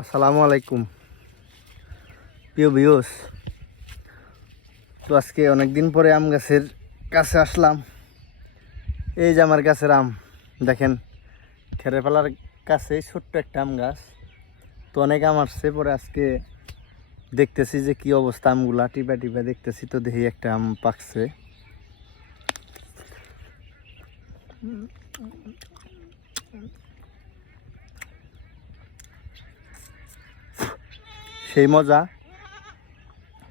আসসালামু আলাইকুম প্রিয় ভিউয়ার্স। তো আজকে অনেক দিন পরে আম গাছের কাছে আসলাম। এই যে আমার গাছের আম দেখেন, খেরে ফেলার কাছে ছোট্ট একটা আম গাছ। তো অনেক আম আসছে, পরে আজকে দেখতেছি যে কি অবস্থা, আমগুলা টিপা টিপা দেখতেছি, তো দেখি একটা আম পাকছে। সেই মজা,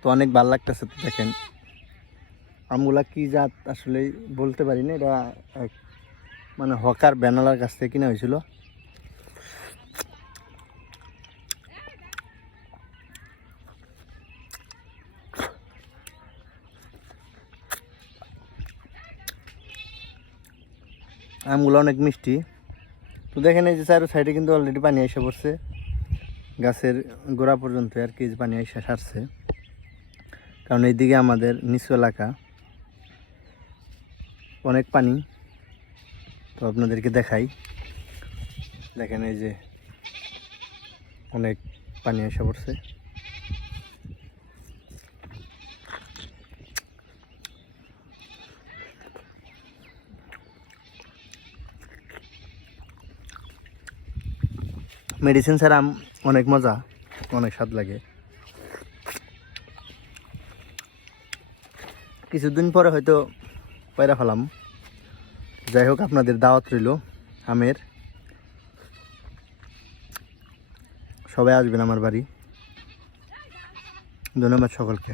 তো অনেক ভালো লাগতেছে। তো দেখেন আমগুলা কি জাত আসলে বলতে পারি না, এটা মানে হকার ব্যানালার কাছ থেকে কিনা হয়েছিল। আমগুলো অনেক মিষ্টি। তো দেখেন এই যে চারো সাইডে কিন্তু অলরেডি পানি এসে পড়ছে, গাছের গোড়া পর্যন্ত আর কি পানি এসে সারছে, কারণ এইদিকে আমাদের নিচু এলাকা, অনেক পানি। তো আপনাদেরকে দেখাই, দেখেন এই যে অনেক পানি এসে পড়ছে। মেডিসিন ছাড়া আম অনেক মজা, অনেক স্বাদ লাগে। কিছুদিন পরে হয়তো পায়রা ফেলাম। যাই হোক, আপনাদের দাওয়াত রইল আমের, সবাই আসবেন আমার বাড়ি। ধন্যবাদ সকলকে।